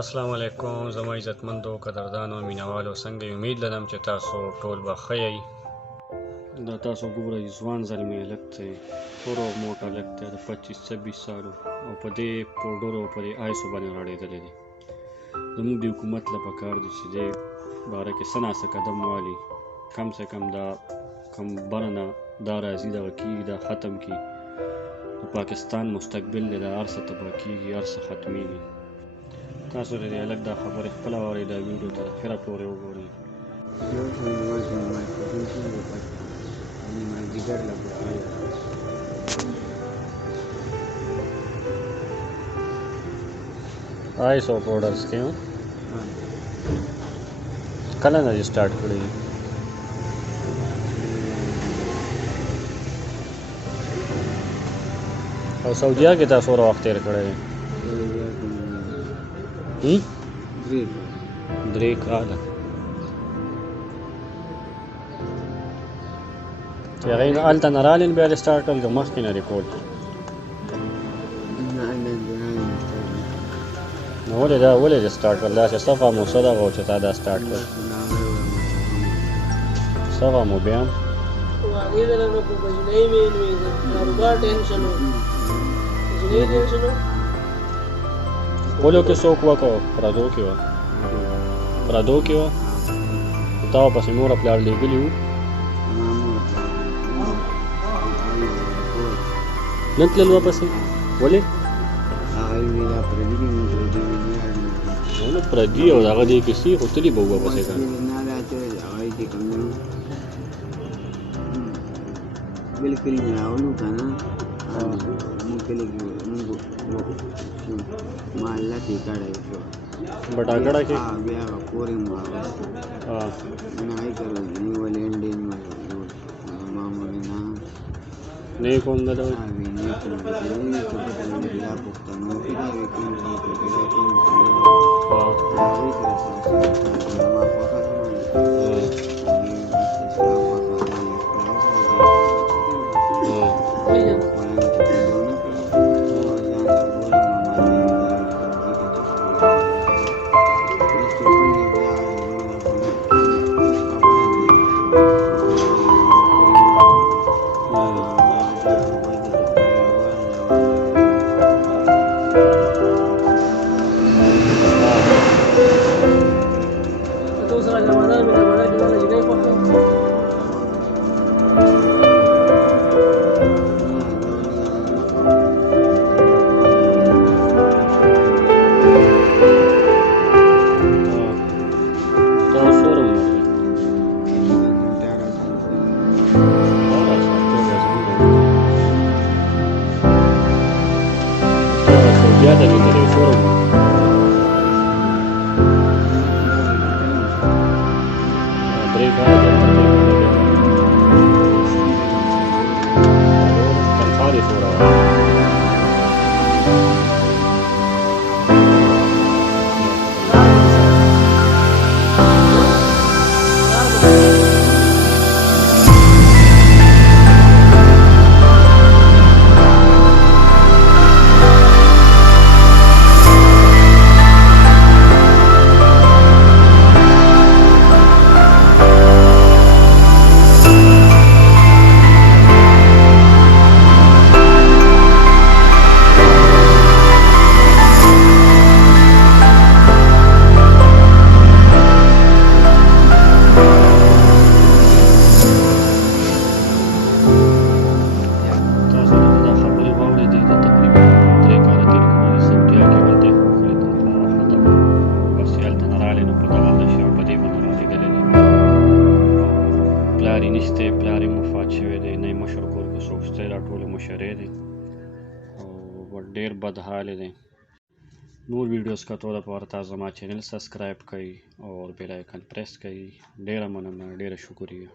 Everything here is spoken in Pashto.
السلام علیکم زما عزتمندو قدردانو مینوالو څنګه یې؟ امید لرم چې تاسو ټول به ښه یئ. دا تاسو ګورئ ځوان زلمی هلک دی، تور او موټ هلک دی د 25-26 سالو او په دې پوډرو او په دې آیسو باندې راړېدلی دی. زموږ د حکومت له پکار دی چې دې باره کې څه ناڅه قدم والي، کم سے کم دا کم بره نه دا راځي دغه کېږي دا ختم کړي. د پاکستان مستقبل دی، دا هر څه تباہ کېږي، هر څه ختمېږي. تاسو د دې هلک دا خبرې خپله واورئ، دا ویډیو تر اخره پورې وګورئ. آئس او پاؤډرز کې کله نه دې سټارټ کړی؟ او سعودیا کې تاسو څومره وخت تېر کړی دی؟ 3 کاله. چې هغې نه هلته نه رالین بیا دې سټارټ کړل که مخکې نه دې کول؟ نو ولې دې سټارټ کړل؟ داسې څه غم و څه دغه و چې تا دا سټارټ کړل؟ څه غم و بیا هم؟ خپلو کې څوک وه که پردو کې وه؟ پردو کې وه تا ورپسې مور او پلار لېږلي وو؟ نه تلل ورپسې؟ ولې؟ نه پردي او د هغه دې کیسې خو تلي به وو ورپسې که نه؟ بل کلي نه راولو که نه مونږ کلي کې محله کې کړی شو بټاګړه کې بیا هغه کور یې مو اخیستی نه هغې کړی نیولې انډې نیولې معمولي نه نه یې کوم نه ډول نه یې کوم بیا پښتنو کې دا وې کوم ځای کې بیا کوم هغې سره زما خوښه بیا ته چې تللی شوم درې کاله دلته تنخوا دې څومره وه؟ پلار یې نشته، پلار یې وفات شوی دی، نه یې مشر کور کې څوک شته، دا ټول مشرې دی او ډېر بد حال دی. نور ویډیوز کتو لپاره تاسو زما چینل سبسکرایب کړئ او بیل آیکن پریس کړئ. ډېره مننه، ډېره شکریه.